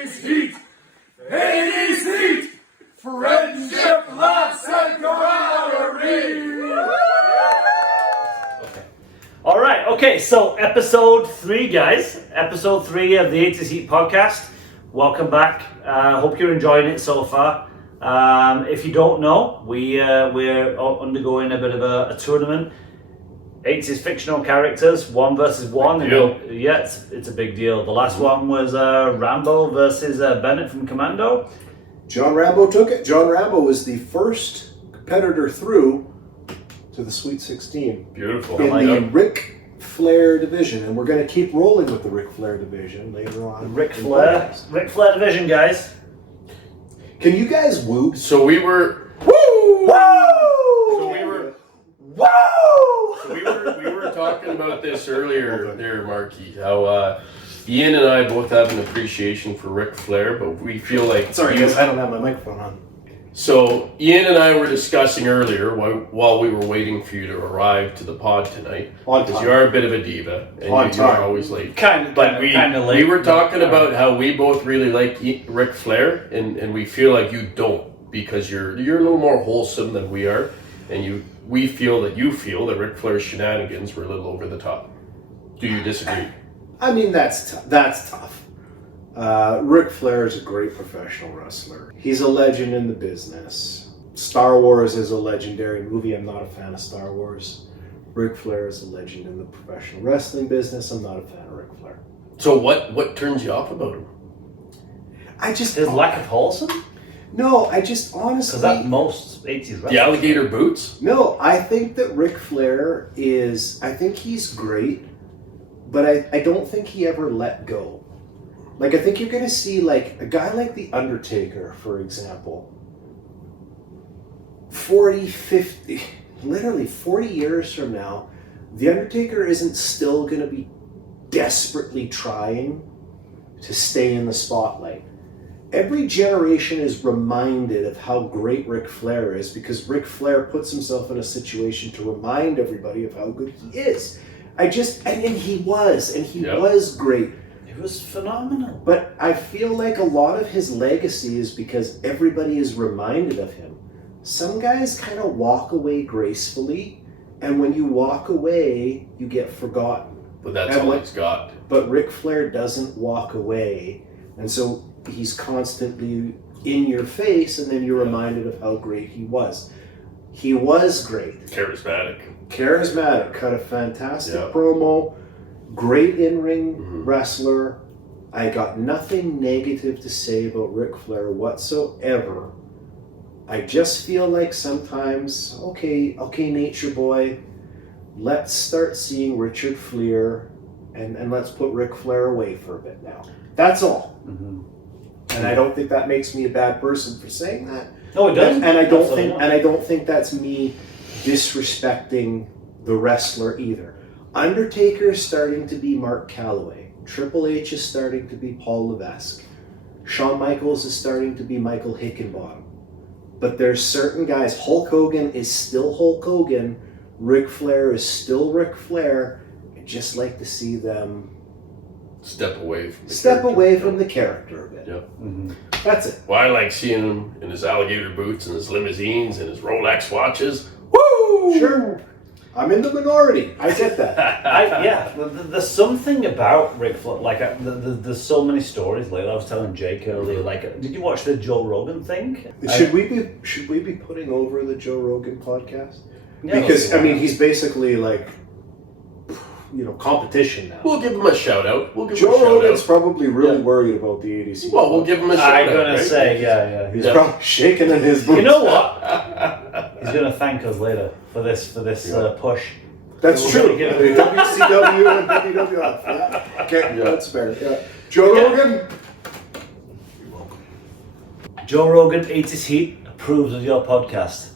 80s heat, 80s heat, friendship, laughs, and camaraderie. Okay. All right. Okay. So episode 3, guys. Episode 3 of the 80s Heat podcast. Welcome back. Hope you're enjoying it so far. If you don't know, we're undergoing a bit of a tournament. 80s fictional characters, 1 versus 1. Yeah, it's a big deal. The last one was Rambo versus Bennett from Commando. John Rambo took it. John Rambo was the first competitor through to the Sweet 16. Beautiful. In the Ric Flair division, and we're going to keep rolling with the Ric Flair division later on. Ric Flair division, guys. Can you guys woo? So we were Woo! we were talking about this earlier there, Marky, how Ian and I both have an appreciation for Ric Flair, but we feel like... Sorry guys, I don't have my microphone on. So Ian and I were discussing earlier while we were waiting for you to arrive to the pod tonight, because you are a bit of a diva, and you're always late. Kind of late. We were talking about how we both really like Ric Flair, and we feel like you don't, because you're a little more wholesome than we are, and we feel that Ric Flair's shenanigans were a little over the top. Do you disagree? I mean, that's tough. Ric Flair is a great professional wrestler. He's a legend in the business. Star Wars is a legendary movie. I'm not a fan of Star Wars. Ric Flair is a legend in the professional wrestling business. I'm not a fan of Ric Flair. So what turns you off about him? His lack of wholesome? No, I just honestly... Because that's most 80s wrestlers. The alligator boots? No, I think that Ric Flair I think he's great, but I don't think he ever let go. Like, I think you're going to see, like, a guy like The Undertaker, for example, literally 40 years from now, The Undertaker isn't still going to be desperately trying to stay in the spotlight. Every generation is reminded of how great Ric Flair is, because Ric Flair puts himself in a situation to remind everybody of how good he is. And he was great. It was phenomenal. But I feel like a lot of his legacy is because everybody is reminded of him. Some guys kind of walk away gracefully, and when you walk away, you get forgotten. But that's all he's got. But Ric Flair doesn't walk away, and so he's constantly in your face, and then you're reminded of how great he was. He was great. Charismatic, cut a fantastic promo, great in-ring wrestler. I got nothing negative to say about Ric Flair whatsoever. I just feel like sometimes, okay, Nature Boy, let's start seeing Richard Flair, and let's put Ric Flair away for a bit now. That's all. Mm-hmm. And I don't think that makes me a bad person for saying that. No, it doesn't. And I don't think that's me disrespecting the wrestler either. Undertaker is starting to be Mark Calloway. Triple H is starting to be Paul Levesque. Shawn Michaels is starting to be Michael Hickenbottom. But there's certain guys. Hulk Hogan is still Hulk Hogan. Ric Flair is still Ric Flair. I'd just like to see them step away from the character a bit. Yep. Mm-hmm. That's it. Well, I like seeing him in his alligator boots and his limousines and his Rolex watches. Woo! Sure. I'm in the minority. I get that. There's something about Ric Flair. Like, there's so many stories. Like I was telling Jake earlier. Like, did you watch the Joe Rogan thing? Should we be putting over the Joe Rogan podcast? Yeah, because I mean, he's basically like, competition now. We'll give him a shout out. Joe Rogan's probably really worried about the ADC. Well, we'll give him a shout out. I'm gonna say, yeah. He's probably shaking in his boots. You know what? He's gonna thank us later for this push. That's true. WCW and WWF. Yeah. Okay, that's fair. Yeah. Joe Rogan. You're welcome. Joe Rogan, 80s Heat, approves of your podcast.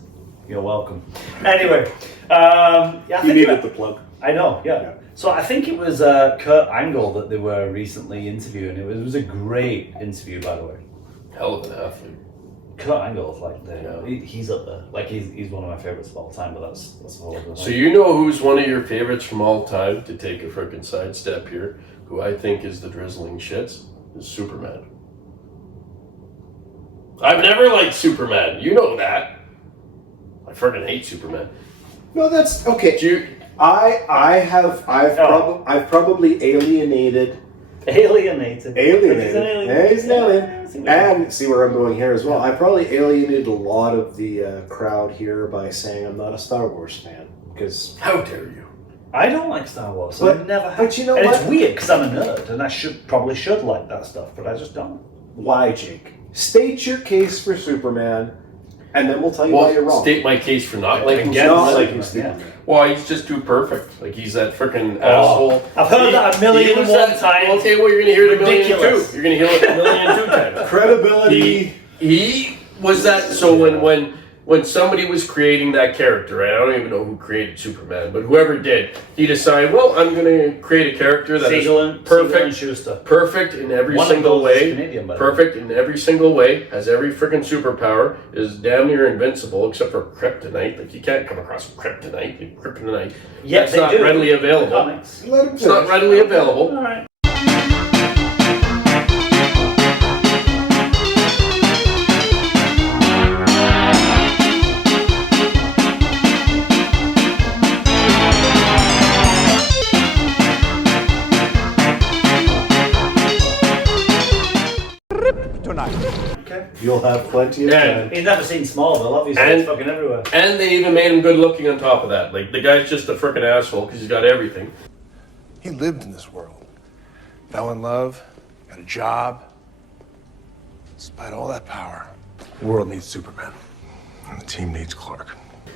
You're welcome. Anyway, I think you needed the plug. I know, yeah. So I think it was Kurt Angle that they were recently interviewing. It was a great interview, by the way. Hell of an athlete. Kurt Angle's like he's up there. Like he's one of my favorites of all time. But that's a whole other thing. So you know who's one of your favorites from all time? To take a frickin' sidestep here, who I think is the drizzling shits, is Superman. I've never liked Superman. You know that. I freaking hate Superman. No, that's okay. Do you? I've probably alienated. Alienated. Yeah, he's an alien. And see where I'm going here as well. I probably alienated a lot of the crowd here by saying I'm not a Star Wars fan because. How dare you? I don't like Star Wars. But- I never have. but you know and what? it's weird because I'm a nerd and I probably should like that stuff, but I just don't. Why, Jake? State your case for Superman, and then we'll tell you why you're wrong. State my case for not liking Again, Not Superman. liking Superman. Yeah. Well, he's just too perfect. Like, he's that freaking asshole. I've heard that a million he and was one that- times. Okay, well, you're going to hear it a million and Ridiculous. two. You're going to hear it a million and two times. Credibility. He was that. So when somebody was creating that character, right? I don't even know who created Superman, but whoever did, he decided, well, I'm going to create a character that is Siegel and perfect, Schuster. perfect in every One of single those is way, Canadian, by the way. perfect in every single way, has every freaking superpower, is damn near invincible except for kryptonite. Like, you can't come across kryptonite. Like, kryptonite. Yeah, That's they not do. readily available. Comics. Let him It's not finish. readily available. All right. Okay. You'll have plenty of Yeah. time. He's never seen Smallville, obviously. And- It's fucking everywhere. And they even made him good looking on top of that. Like, the guy's just a freaking asshole because he's got everything. He lived in this world. Fell in love, got a job. Despite all that power, the world needs Superman. And the team needs Clark.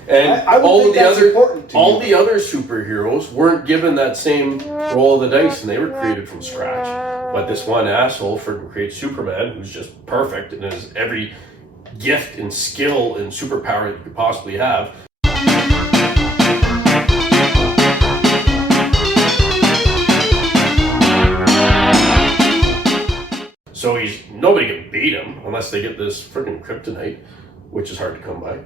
And I would all think of the that's other important to all you. the other superheroes weren't given that same roll of the dice, and they were created from scratch. But this one asshole freaking creates Superman, who's just perfect and has every gift and skill and superpower that you could possibly have. So nobody can beat him unless they get this freaking kryptonite, which is hard to come by.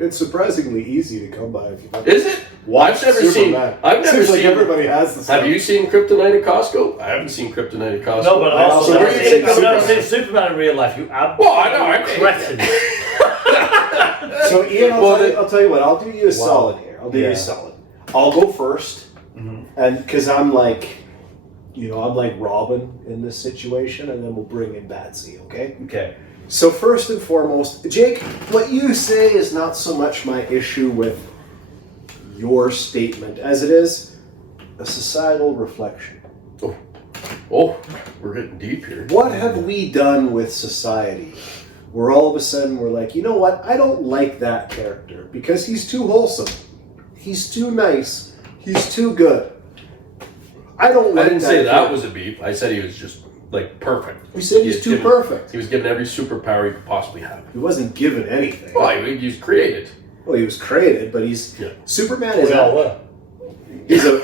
It's surprisingly easy to come by if you Is it? watch I've never Superman. seen. I've never Seems seen. like everybody has the stuff. Have you seen Kryptonite at Costco? I haven't seen Kryptonite at Costco. No, but I I also also never seen never Superman. seen Superman in real life. You Well, I know, I mean- cretin. So Ian, Well, I'll tell you what. I'll do you a solid here. I'll do you Yeah. a solid. I'll go first, and because I'm like Robin in this situation, and then we'll bring in Batsy. Okay. Okay. So first and foremost, Jake, what you say is not so much my issue with your statement as it is a societal reflection. Oh, we're getting deep here. What have we done with society where all of a sudden we're like, you know what, I don't like that character because he's too wholesome, he's too nice, he's too good. I don't like I didn't say that character. was a beef. I said he was just like perfect. You said he's too perfect. He was given every superpower he could possibly have. He wasn't given anything. Well, he was created. Well, he was created, but he's Yeah. Superman is We all were. he's a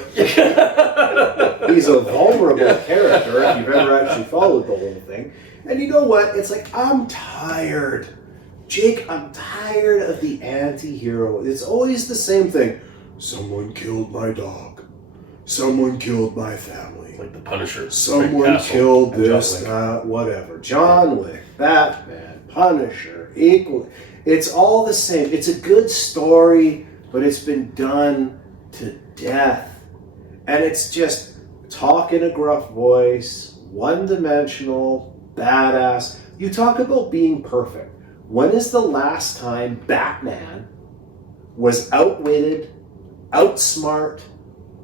he's a vulnerable character if you've ever actually followed the whole thing. And you know what? It's like I'm tired. Jake, I'm tired of the anti-hero. It's always the same thing. Someone killed my dog. Someone killed my family. Like the Punisher. Someone Frank Castle, killed and John this, Wick. whatever. John Wick, Batman, Punisher, equal. It's all the same. It's a good story, but it's been done to death. And it's just talk in a gruff voice, one-dimensional, badass. You talk about being perfect. When is the last time Batman was outwitted, outsmart,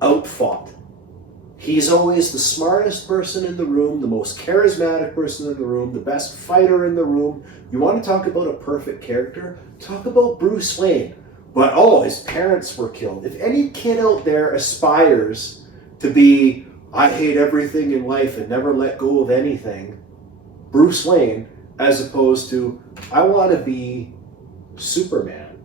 outfought? He's always the smartest person in the room, the most charismatic person in the room, the best fighter in the room. You want to talk about a perfect character? Talk about Bruce Wayne. But his parents were killed. If any kid out there aspires to be, I hate everything in life and never let go of anything, Bruce Wayne, as opposed to, I want to be Superman,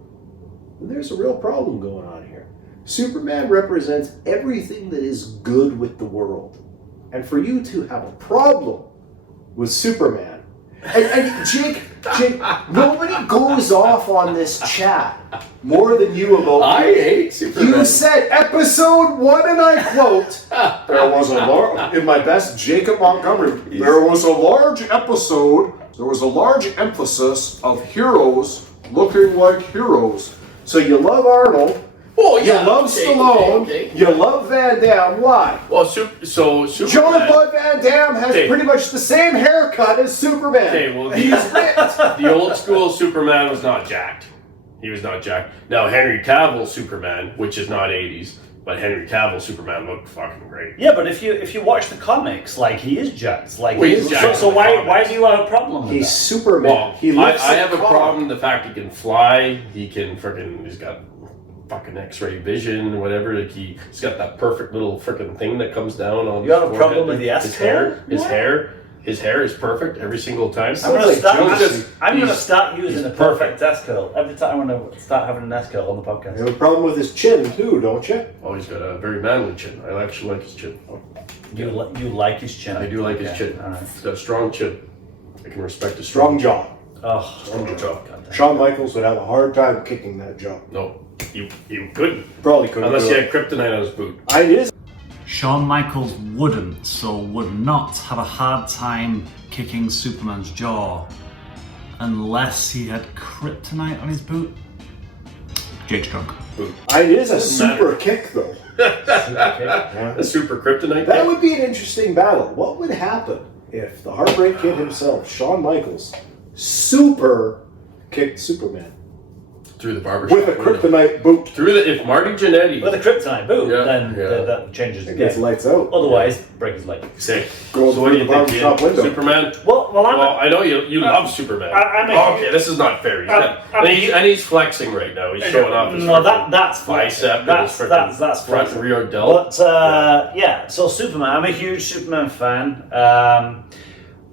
then there's a real problem going on here. Superman represents everything that is good with the world. And for you to have a problem with Superman, and Jake, Jake, nobody goes off on this chat more than you about. I hate Superman. You said episode 1, and I quote, there was a large, in my best Jacob Montgomery, there was a large episode, there was a large emphasis of heroes looking like heroes. So you love Arnold, Oh, you yeah, love Stallone, okay. you love Van Damme, why? Well, Superman. Jonah Blood Van Damme has pretty much the same haircut as Superman. Okay, well, He's ripped. the old school Superman was not jacked. He was not jacked. Now, Henry Cavill Superman, which is not 80s, but Henry Cavill Superman looked fucking great. Yeah, but if you watch the comics, like he is jacked. Like Well, he's jacked so in the why comics. do you have a problem with He's that? Superman. Well, He lifts I have a car. problem with the fact he can fly. He can he's got fucking X-ray vision, whatever. Like he's got that perfect little freaking thing that comes down on. You have a his problem forehead. with the S His hair. code? His hair is perfect every single time. I'm gonna like start. Josie. I'm gonna He's- start using he's a perfect S curl every time. I'm gonna start having an S curl on the You podcast. have a problem with his chin too, don't you? Oh, he's got a very manly chin. I actually like his chin. You like his chin? I do like his Okay, chin. all right. He's got a strong chin. I can respect his Strong jaw. Oh, Strong jaw. goddamn. Shawn Michaels would have a hard time kicking that jaw. No, you couldn't. Probably couldn't. Unless do he it. had kryptonite on his boot. It is. Shawn Michaels would not have a hard time kicking Superman's jaw unless he had kryptonite on his boot. Jake's drunk. It is a Doesn't super matter. kick though. A super kryptonite. That would be an interesting battle. What would happen if the Heartbreak Kid himself, Shawn Michaels, super kicked Superman through the barbershop with a window. kryptonite boot? If Marty Jannetty With a kryptonite boot, Yeah, then yeah. that changes the It gets game. lights out. Otherwise, break his leg. say, Go so what do you through the think, barbershop Ian? window. Superman? Well, I know you love Superman. I'm a- Okay, this is not fair. I'm- And he's flexing right now. He's showing off his No, frickin' that's bicep and That's his frickin' that's front flexing. and rear delt. But yeah, so Superman. I'm a huge Superman fan.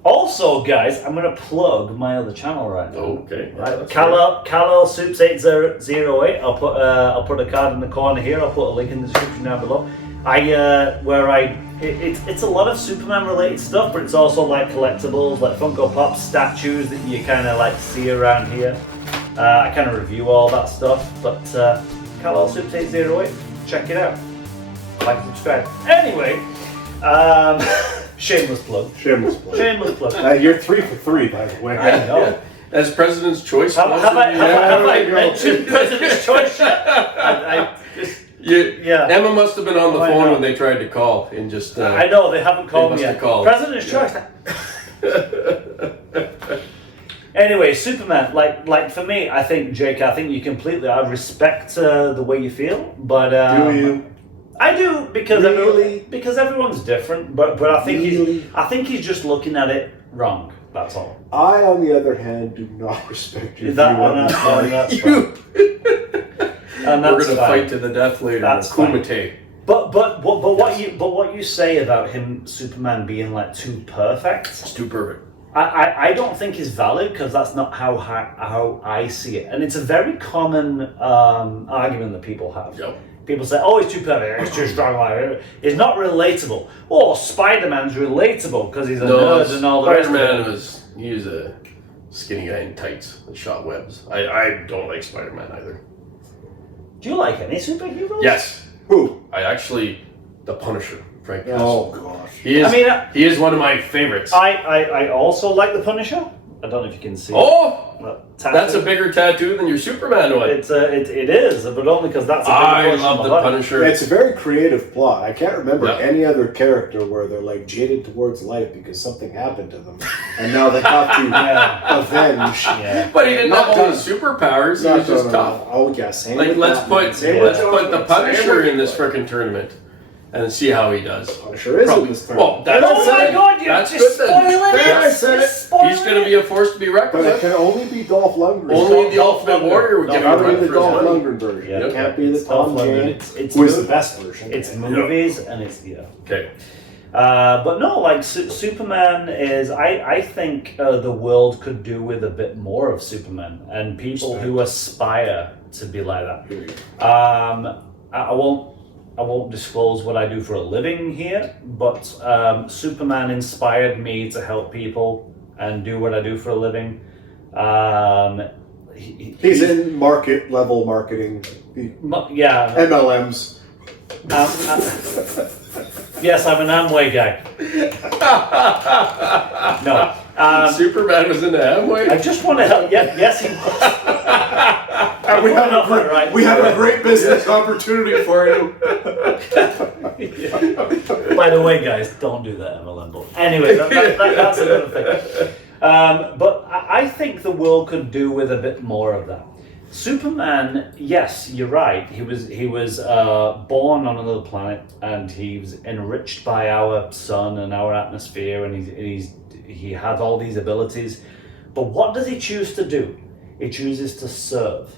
Also, guys, I'm gonna plug my other channel right now. Okay. Yeah, that's Kal-El Soups 808. I'll put a card in the corner here. I'll put a link in the description down below. It's a lot of Superman related stuff, but it's also like collectibles, like Funko Pop statues that you kind of like see around here. I kind of review all that stuff, but Kal-El Soups 808, check it out. Like and subscribe. Anyway, shameless plug. Shameless play. Shameless plug. You're 3 for 3, by the way. I know. Yeah. As President's Choice. Have I there we go. mentioned President's Choice? I just, yeah. Emma must have been on the Oh, I phone know. when they tried to call and just. I know they haven't called They me must yet. have called. President's Choice. Anyway, Superman. Like for me, I think Jake. I think you completely. I respect the way you feel, but Do you? I do because Really? because everyone's different. But I think Really? he's just looking at it wrong. That's all. I, on the other hand, do not respect your That view one. of That's it. fine. And We're that's gonna fine. fight to the death later. That's Kumite. But what you say about him, Superman being like too perfect, It's too perfect. I don't think is valid because that's not how I see it, and it's a very common argument that people have. Yep. People say, "Oh, he's too perfect. He's too strong. It's not relatable." Oh, Spider-Man's relatable because he's a nerd and all the rest of Spider-Man it. he was a skinny guy in tights that shot webs. I don't like Spider-Man either. Do you like any superheroes? Yes, Who? I actually the Punisher, Frank. Oh, gosh. He is. I mean, he is one of my favorites. I also like the Punisher. I don't know if you can see. Oh, That that's a tattoo. bigger tattoo than your Superman one. It is, but only because that's a big I portion love of the body. Punisher. It's a very creative plot. I can't remember Yeah. any other character where they're like jaded towards life because something happened to them, and now they have to Yeah. avenge. Yeah. But he didn't Not have all the done. superpowers. He Not was just done tough. enough. Oh yeah, same Like with let's Batman. put Same with let's put the Joker. Punisher Same in this with- frickin' tournament and see how he does. Punisher is in this tournament. Well, that's Oh my good. God! You're That's just good then. spoiling There, I it. said You're it. spoiling He's going to be a force to be reckoned But it with. can only be Dolph Lundgren. Only the Dolph Ultimate Lundgren. Warrior would give him a Gotta run be the for his Dolph money. Lundgren version. Yeah. It can't be the It's Dolph Tom Lundgren. Jane, It's who is the mo- best version. It's movies and it's Okay. But no, like Superman is. I think the world could do with a bit more of Superman and people who aspire to be like that. I won't disclose what I do for a living here, but Superman inspired me to help people and do what I do for a living. He's in market level marketing. Yeah. MLMs. Yes, I'm an Amway guy. No. Superman was in the Amway? I just want to help. Yes, he was. And we have a great business opportunity for you. By the way, guys, don't do that MLM bull. Anyway, that's another thing. But I think the world could do with a bit more of that. Superman, yes, you're right. He was born on another planet, and he was enriched by our sun and our atmosphere, and he has all these abilities. But what does he choose to do? He chooses to serve.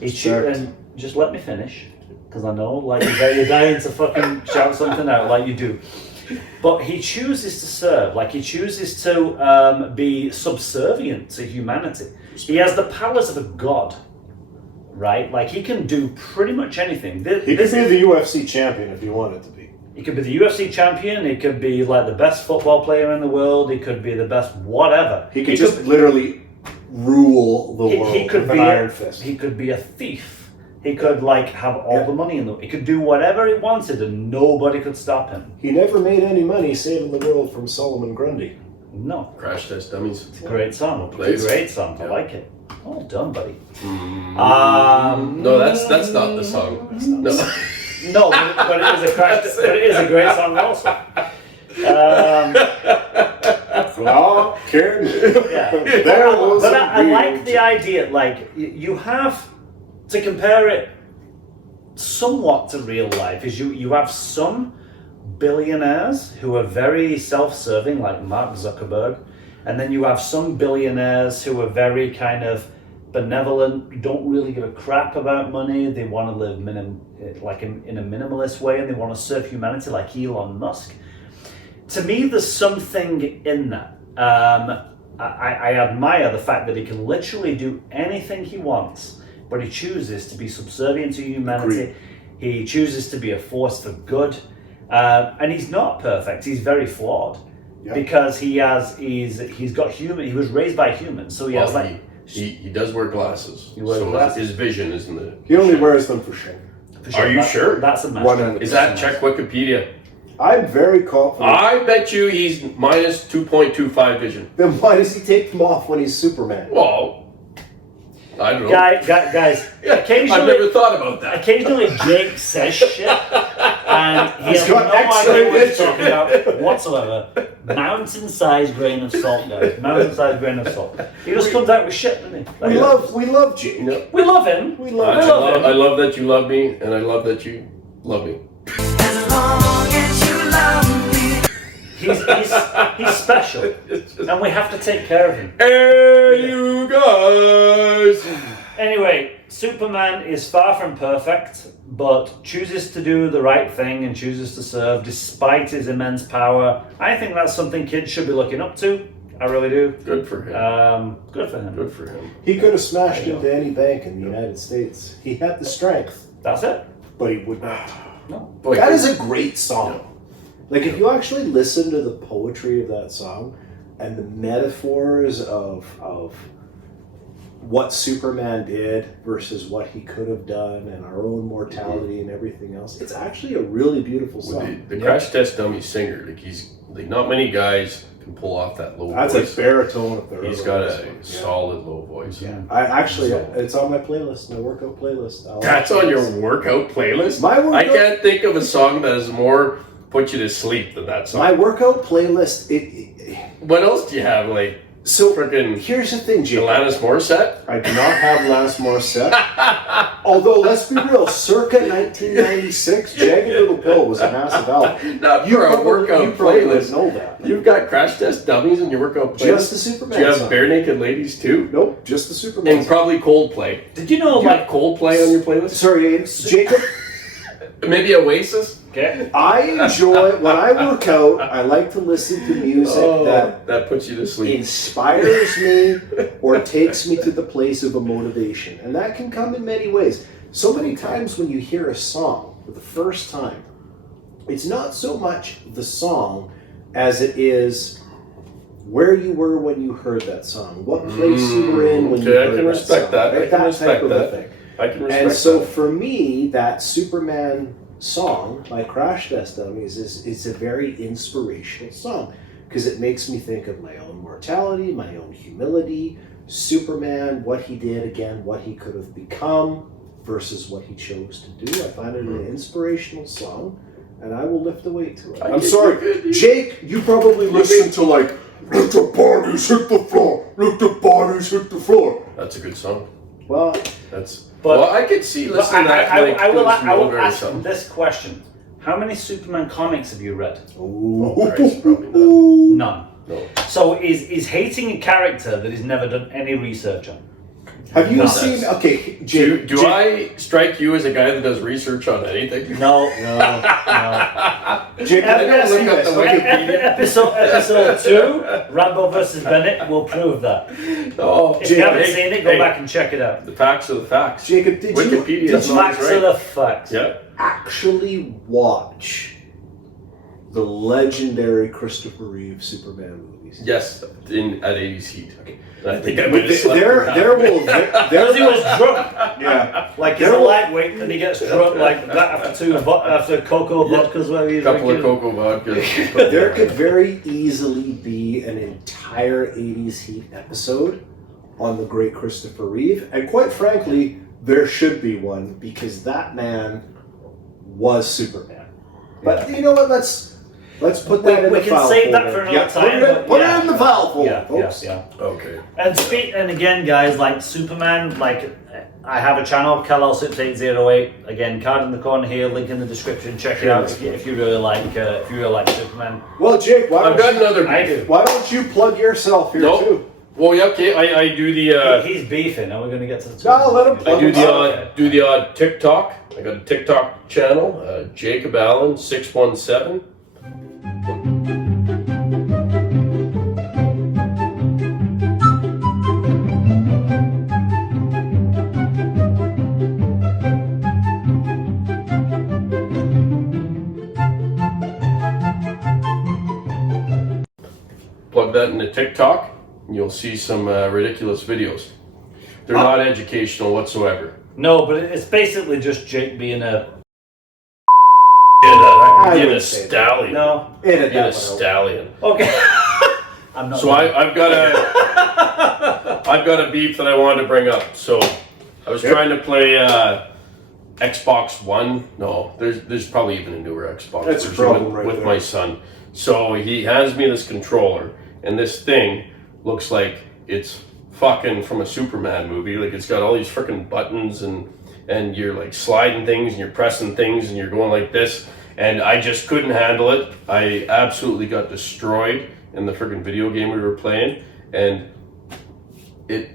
And just let me finish, because I know, like, you're dying to fucking shout something out, like you do. But he chooses to serve, like he chooses to be subservient to humanity. He has the powers of a god, right? Like, he can do pretty much anything. He could be the UFC champion if he wanted to be. He could be the UFC champion. He could be like the best football player in the world. He could be the best whatever. He could just literally rule the world with an iron fist. He could be a thief. He could like have all the money in the. He could do whatever he wanted, and nobody could stop him. He never made any money saving the world from Solomon Grundy. No. Crash Test Dummies. It's a great song. It's a great song. I like it. Well done, buddy. No, that's not the song. No. No, but it is a crash. But it is a great song also. But I like the idea. Like, you have to compare it somewhat to real life. Is you have some billionaires who are very self-serving, like Mark Zuckerberg, and then you have some billionaires who are very kind of benevolent, don't really give a crap about money. They want to live in a minimalist way, and they want to serve humanity, like Elon Musk. To me, there's something in that. I admire the fact that he can literally do anything he wants, but he chooses to be subservient to humanity. Agreed. He chooses to be a force for good, and he's not perfect. He's very flawed because he's got human. He was raised by humans, so he has like. He does wear glasses. He wears glasses. His vision isn't the. He only wears them for shame. Are you sure? That's a match. 100%. Is that check Wikipedia? I'm very confident. I bet you he's minus 2.25 vision. Then why does he take them off when he's Superman? Well, I don't know. Guys, occasionally I've never thought about that. Occasionally, Jake says shit, and he has got no idea what he's vision. talking about whatsoever. Mountain-sized grain of salt, guys. Mountain-sized grain of salt. He just comes out with shit, doesn't he? We love Jake. Yep. We love him. We love him. I love that you love me, and I love that you love me. As long as you love me. He's special, and we have to take care of him. Hey, you guys! Anyway, Superman is far from perfect, but chooses to do the right thing and chooses to serve despite his immense power. I think that's something kids should be looking up to. I really do. Good for him. Good for him. Good for him. He could have smashed into any bank in the United States. He had the strength, That's it. but he would not. No. Boy, That is a great song. Like, if you actually listen to the poetry of that song and the metaphors of what Superman did versus what he could have done and our own mortality and everything else, it's actually a really beautiful song. the Crash Test Dummy singer, not many guys can pull off that low That's voice. a baritone if there He's ever got was a one. solid low voice. Yeah. It's on my playlist, my workout playlist. That's on your workout playlist? My workout- I can't think of a song that is more put you to sleep than that song. My workout playlist. What else do you have? Like, So freaking here's the thing, Jake. Alanis Morissette? I do not have Alanis Morissette. Although, let's be real, circa 1996, Jagged Little Pill was a massive album. Not You for a probably workout wouldn't playlist. know that. You've got Crash Test Dummies in your workout playlist? Just the Superman Do you have song. Bare Naked Ladies too? Nope, just the Superman And song. probably Coldplay. Did you know, Do you have Coldplay on your playlist? Sorry, Jacob. Maybe Oasis? Okay. I enjoy, when I work out, I like to listen to music that puts you to sleep. inspires me or takes me to the place of a motivation. And that can come in many ways. So many times when you hear a song for the first time, it's not so much the song as it is where you were when you heard that song, what place you were in when you Okay, I heard can that respect song, that. right? I can respect type of a that. thing. I can respect And so that. for me, that Superman song by Crash Test Dummies is a very inspirational song because it makes me think of my own mortality, my own humility, Superman, what he did again, what he could have become versus what he chose to do. I find it an inspirational song, and I will lift the weight to it. I'm sorry, Jake, you probably listen to like, let the bodies hit the floor, let the bodies hit the floor. That's a good song. Well, But- well, I could see But listening to that. I will Mulder or ask something. this question. How many Superman comics have you read? Oh, Christ, probably not. None. No. So is hating a character that he's never done any research on? have you No. seen? Okay, Jake. Do I strike you as a guy that does research on anything? No. Jake, Have I'm you gonna ever look seen at this. Okay, Episode 2, Rambo versus Bennett will prove that. Oh, If you haven't seen it, go back and check it out. The facts are the facts. Jacob, did Wikipedia you is not Facts right. are the facts. Yeah. actually watch the legendary Christopher Reeve Superman movies? Yes, at 80s heat. I think I might have slept There Because he was drunk. yeah. Like he's a lightweight and he gets drunk like that after cocoa vodkas, whatever you're a couple of drinking. cocoa vodkas. There could very easily be an entire 80s Heat episode on the great Christopher Reeve, and quite frankly, there should be one because that man was Superman. But you know what? Let's put that in We the can file save that folder. for another Yeah, time. Put it in the file folder, Yeah, folks. yeah. Okay. And again, guys, like Superman, like I have a channel, Kal6808. Again, card in the corner here, link in the description. Check it out if you really like Superman. Well, Jake, I've got another I beef. do. why don't you plug yourself here Nope. too? Well, yeah, okay. I do the. He's beefing. Are we going to get to the? No, let him I do the Okay. odd TikTok. I got a TikTok channel, Jacob Allen 617. Plug that into TikTok, and you'll see some ridiculous videos. They're not educational whatsoever. No, but it's basically just Jake being a. I In a wouldn't say that. stallion. No. Edit In a that one out. stallion. Okay. I'm not. So I've got a beef that I wanted to bring up. So I was trying to play Xbox One. No, there's probably even a newer Xbox That's a version problem right with there. my son. So he hands me this controller, and this thing looks like it's fucking from a Superman movie. Like it's got all these freaking buttons and you're like sliding things and you're pressing things and you're going like this. And I just couldn't handle it. I absolutely got destroyed in the freaking video game we were playing, and it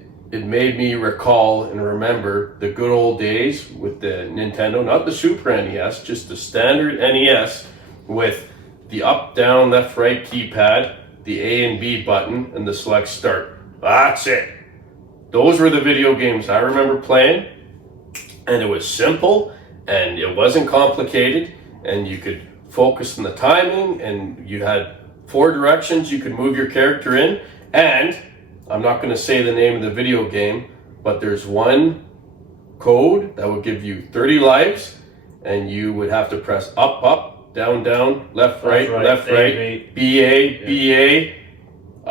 made me recall and remember the good old days with the Nintendo, not the Super NES, just the standard NES with the up, down, left, right keypad, the A and B button, and the select start. That's it. Those were the video games I remember playing, and it was simple, and it wasn't complicated, and you could focus on the timing, and you had 4 directions you could move your character in, and I'm not going to say the name of the video game, but there's one code that would give you 30 lives, and you would have to press up, up, down, down, left, right, left, right, BA, BA,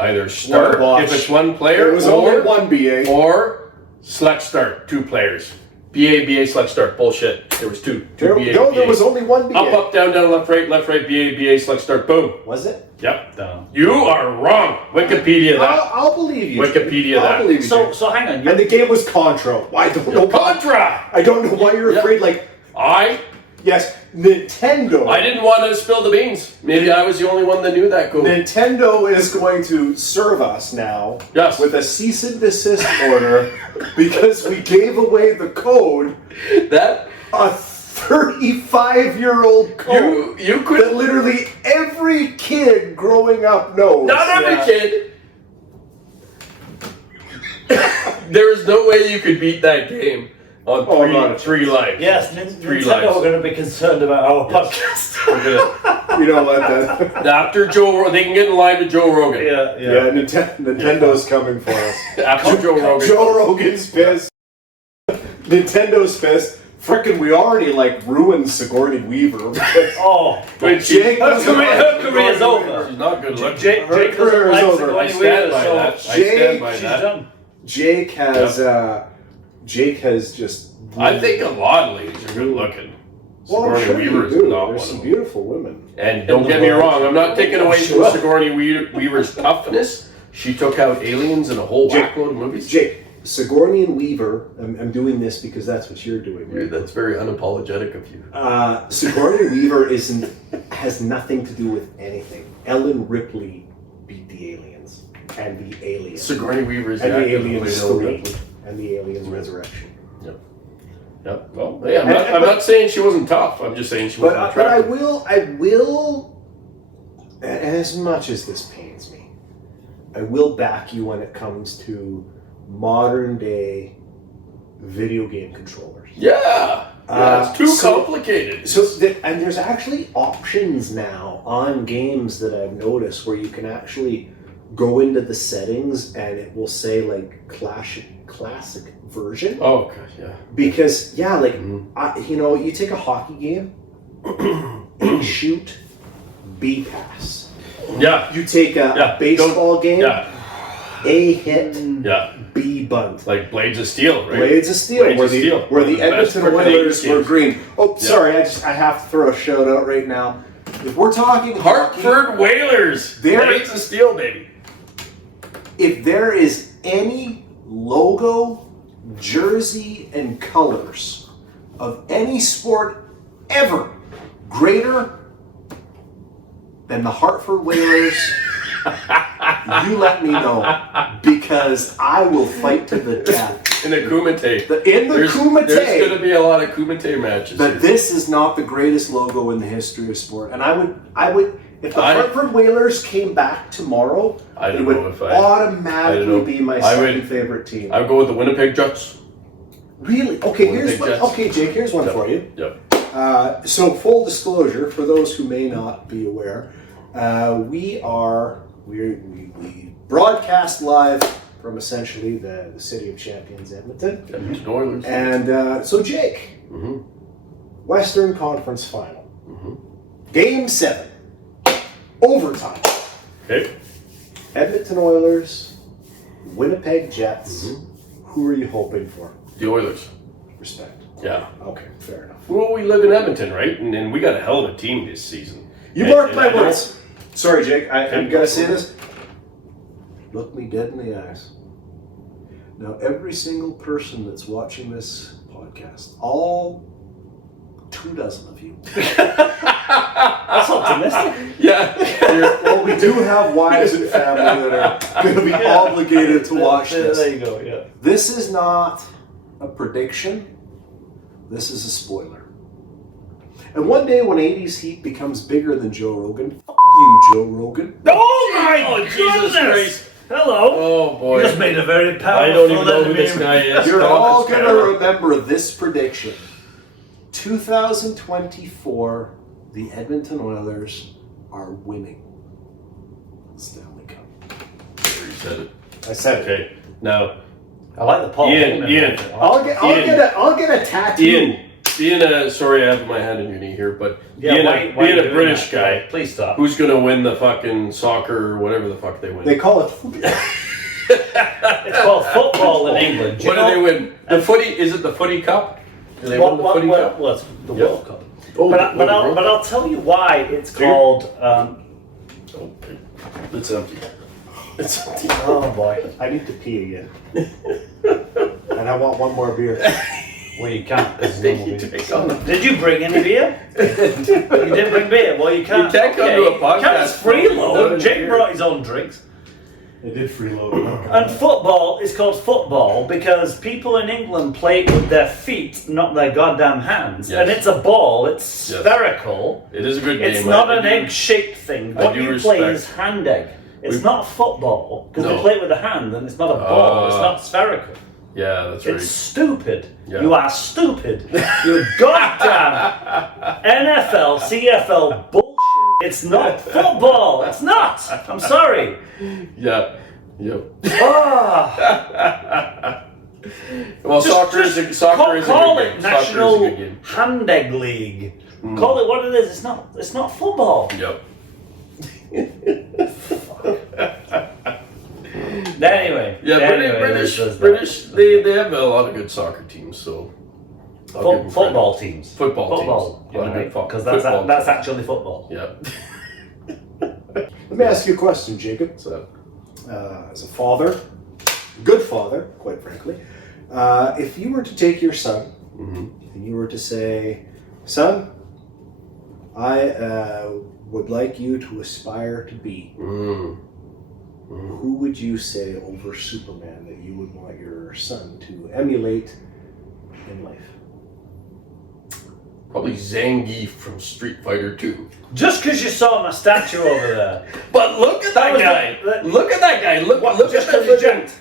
either start watch. if it's one player, It was or, only one BA. or select start, 2 players. BA, BA, select start. Bullshit. There was two. Two BA, No, BA. there was only one BA. Up, down, down, left, right, BA, BA, select start. Boom. Was it? Yep. Down. You are wrong. Wikipedia that. I'll believe you. Wikipedia I'll that. believe you. So hang on. and the game was Contra. Why don't know? Contra. I don't know why you're Yeah. afraid. Like, yes, Nintendo. I didn't want to spill the beans. Maybe I was the only one that knew that code. Nintendo is going to serve us now Yes. with a cease and desist order because we gave away the code, That a 35-year-old code you could. that literally every kid growing up knows. Not every Yeah. kid. There is no way you could beat that game on Oh, not a three lives. Yes, Three Nintendo lives. are going to be concerned about our podcast. We're You know what? That, gonna, after they can get in line to Joe Rogan. yeah. yeah, Nintendo's coming for us. After Joe Rogan. Joe Rogan's pissed. Nintendo's pissed. Frickin' we already like ruined Sigourney Weaver. Oh, But Jake her doesn't like career's Sigourney over. Weaver. She's not good looking. Jake Her doesn't career is like over. Sigourney I stand by Weaver, that. so I stand by she's that. done. Jake has just. I think a lot of ladies are good looking. Well, I'm Sigourney sure Weaver you is do. not one There's of some them. beautiful women. And don't get me wrong, I'm not taking away from Sigourney Weaver's toughness. She took out aliens in a whole Jake, whackload of movies. Jake, Sigourney and Weaver. I'm doing this because that's what you're doing. Right? That's very unapologetic of you. Sigourney Weaver has nothing to do with anything. Ellen Ripley beat the aliens and the aliens. Sigourney Weaver is and the actor who aliens played Ellen 3 Ripley. and the aliens resurrection. Yep. Well, yeah, I'm not saying she wasn't tough. I'm just saying she wasn't But I attractive. will, and as much as this pains me, I will back you when it comes to modern day video game controllers. Yeah. It's too complicated. And there's actually options now on games that I've noticed where you can actually go into the settings and it will say like classic version. Oh, God, yeah. Because you take a hockey game, A shoot, B pass. Yeah. You take a baseball game, Yeah. A hit, Yeah. B bunt. Like Blades of Steel, right? Blades of Steel, Blades where of the Steel. where One the of the best Edmonton freaking Oilers games. were green. Oh, Yeah. sorry, I have to throw a shout out right now. If we're talking hockey, Hartford Whalers. There- Blades of Steel, baby. if there is any logo, jersey, and colors of any sport ever greater than the Hartford Whalers, you let me know, because I will fight to the death. In the Kumite. There's There's going to be a lot of Kumite matches. But here. this is not the greatest logo in the history of sport. And I would, if the Hartford Whalers came back tomorrow, I don't it would know if I automatically don't know. be my I would- second favorite team. I would go with the Winnipeg Jets. Really? Okay, Winnipeg Jets. okay, Jake, here's one for you. Yep. So full disclosure, for those who may not be aware, we broadcast live from essentially the City of Champions, Edmonton. Edmonton Oilers. And so Jake, Mhm. Western Conference Final, Mhm. Game 7, overtime. Okay. Edmonton Oilers, Winnipeg Jets. Mhm. Who are you hoping for? The Oilers. Respect. Yeah. Okay, fair enough. Well, we live in Edmonton, right? And we got a hell of a team this season. You And- mark and my I know- words. Sorry, Jake. I'm Okay. gonna say this. Look me dead in the eyes. Now, every single person that's watching this podcast, all 24 of you. That's optimistic. Yeah. Well, we do have wives and family that are going to be obligated to watch There this. you go. Yeah. This is not a prediction. This is a spoiler. And one day when 80s Heat becomes bigger than Joe Rogan, f*** you, Joe Rogan. Oh my Jesus goodness! Christ. Hello. Oh, boy. You just made a very powerful. I don't even know who this guy is. You're Come all on, going to camera. remember this prediction. 2024, the Edmonton Oilers are winning the Stanley Cup. You said it. I said it. Okay. Now, I like the Paul. Ian, Heyman Ian. bit. I'll get a tattoo. Ian, sorry I have my hand on your knee here, but Yeah, being why a you doing British that? guy, Please stop. who's going to win the fucking soccer or whatever the fuck they win? They call it. It's called football in England. What do they win? The footy? Is it the footy cup? Do they win the footy cup? Well, it's the Yep. World Cup. Oh, But the World I'll Cup. tell you why it's called. Okay. It's empty. It's empty. Oh boy. I need to pee again. And I want one more beer. Well, you can't. Did Did you bring any beer? You didn't bring beer. Well, you can't. You can't come to a podcast Can't just freeload. Jake brought his own drinks. I did freeload. And football is called football because people in England play it with their feet, not their goddamn hands. Yes. And it's a ball. It's Yes. spherical. It is a good game. It's not I an do- egg-shaped thing. I What do you play respect- is hand egg. It's We- not football because No. they play it with a hand, and it's not a ball. It's not spherical. Yeah, that's right. It's stupid. Yeah. You are stupid. You goddamn NFL, CFL bullshit. It's not football. It's not. I'm sorry. Yeah. Yep. Ah. Well, soccer is a good Call game. it Soccer is a National good game. Handegg League. Call it what it is. It's not football. Yep. Anyway. Yeah, British, they have a lot of good soccer teams, so I'll give them Football credit. teams. Football teams. A lot of good Because football that's teams. actually football. Yeah. Let me ask you a question, Jacob. So, As a father, good father, quite frankly, if you were to take your son and you were to say, son, I would like you to aspire to be, who would you say over Superman that you would want your son to emulate in life? probably Zangief from Street Fighter 2. Just because you saw my statue over there. But look at that was guy. the- Look at that guy. Look Just at 'cause you that. jumped.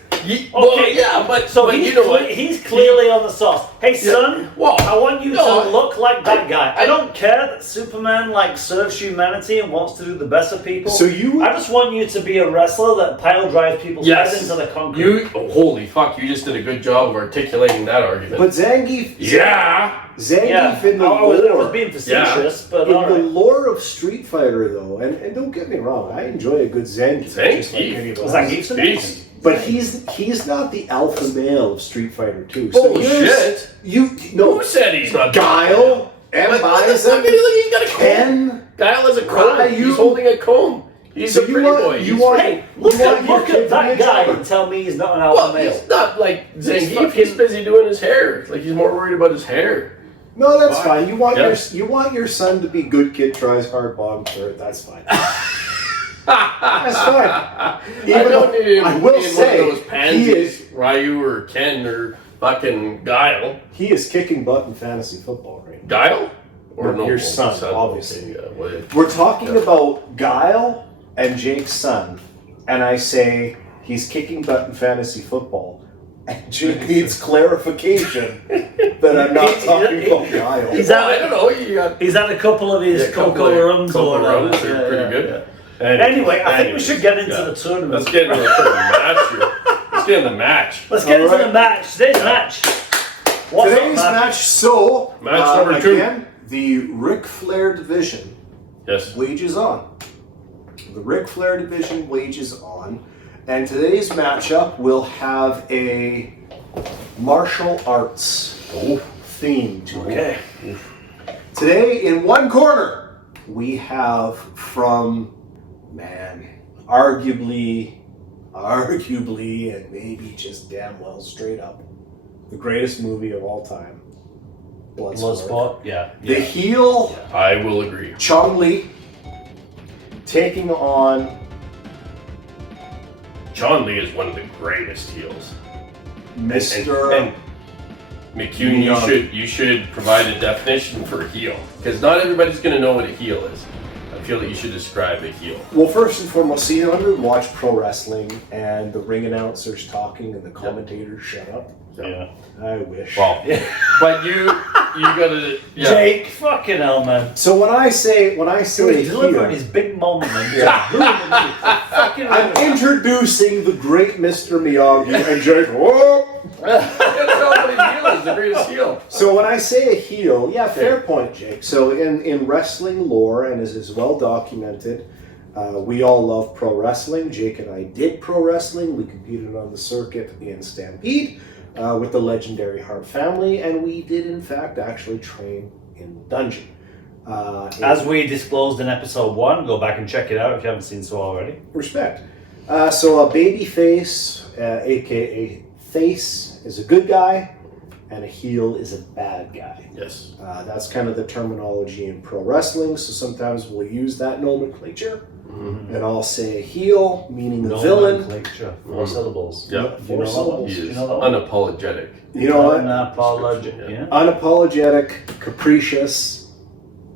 Well, Okay. yeah, but He's, you know what? he's clearly on the sauce. Hey, son, Well, I want you no, to look like that guy. I I- don't care that Superman serves humanity and wants to do the best of people. So you- I just want you to be a wrestler that pile drives people's heads into the concrete. Holy fuck! You just did a good job of articulating that argument. But Zangief, yeah. Zangief in the I was lore, being facetious, but in all the right. lore of Street Fighter, though, and don't get me wrong, I enjoy a good Zangief. just like anyone Was else. Zangief's Beast. But he's not the alpha male of Street Fighter 2. Bullshit. No, Who said he's not? Guile, M. But Bison, he's got a comb. Ken. Guile has a comb. Ryu. He's holding a comb. He's So a you pretty want- boy. you He's want- pretty- Hey, look You want at your kid to that be a guy jumper. and tell me he's not an alpha Well, male. he's not like Zangief. fucking- He's busy doing his hair. Like he's more worried about his hair. No, that's fine. You want Yeah. you want your son to be good kid, tries hard, bottom third. That's fine. That's fine. I Even don't though need him I will being say one of those he pansies, is Ryu or Ken or fucking Guile. he is kicking butt in fantasy football right now. Guile? Or No, no, your son, okay, obviously. yeah, well, We're talking about Guile and Jake's son, and I say he's kicking butt in fantasy football. And Jake needs clarification that I'm not talking about Guile. He's well, I don't know. You got He's had a couple of his cocoa runs couple or whatever. runs are Yeah, pretty yeah, good. yeah. Anyway, I think we should get into the tournament. Let's get into the match here. Let's get into the match. Let's get into Alright. the match. Today's match. What's Today's up, man? match, so Match number 2. again, the Ric Flair division Yes. wages on. The Ric Flair division wages on, and today's matchup will have a martial arts theme to it. Okay. Today, in one corner, we have from, arguably, and maybe just damn well straight up, the greatest movie of all time, Bloodsport. Yeah. The heel, I will agree. Chong taking on John Lee is one of the greatest heels. Mr. And McCune, you should provide a definition for heel, because not everybody's going to know what a heel is. I feel that you should describe a heel. Well, first and foremost, see, I watch pro wrestling and the ring announcers talking and the commentators shut up. Yeah. I wish. Well, but you gotta. Yeah. Jake, fucking hell, man. So when I say He's delivering heel, his big moment. Fucking I'm introducing the great Mr. Miyagi and Jake. Whoa! That's not what a heel is. The greatest heel. So when I say a heel, yeah, fair point, Jake. So in wrestling lore, and as is well documented, we all love pro wrestling. Jake and I did pro wrestling. We competed on the circuit in Stampede with the legendary Hart family, and we did in fact actually train in the dungeon. As we disclosed in episode 1, go back and check it out if you haven't seen so already. Respect. So a baby face, aka face, is a good guy, and a heel is a bad guy. Yes. That's kind of the terminology in pro wrestling, so sometimes we'll use that nomenclature. Mm-hmm. And I'll say heel, meaning the villain. Nomenclature. 4 syllables. Yep. Do you know that one? He Do you is know that one? unapologetic. You know what? Unapologetic. Yeah. Unapologetic, capricious,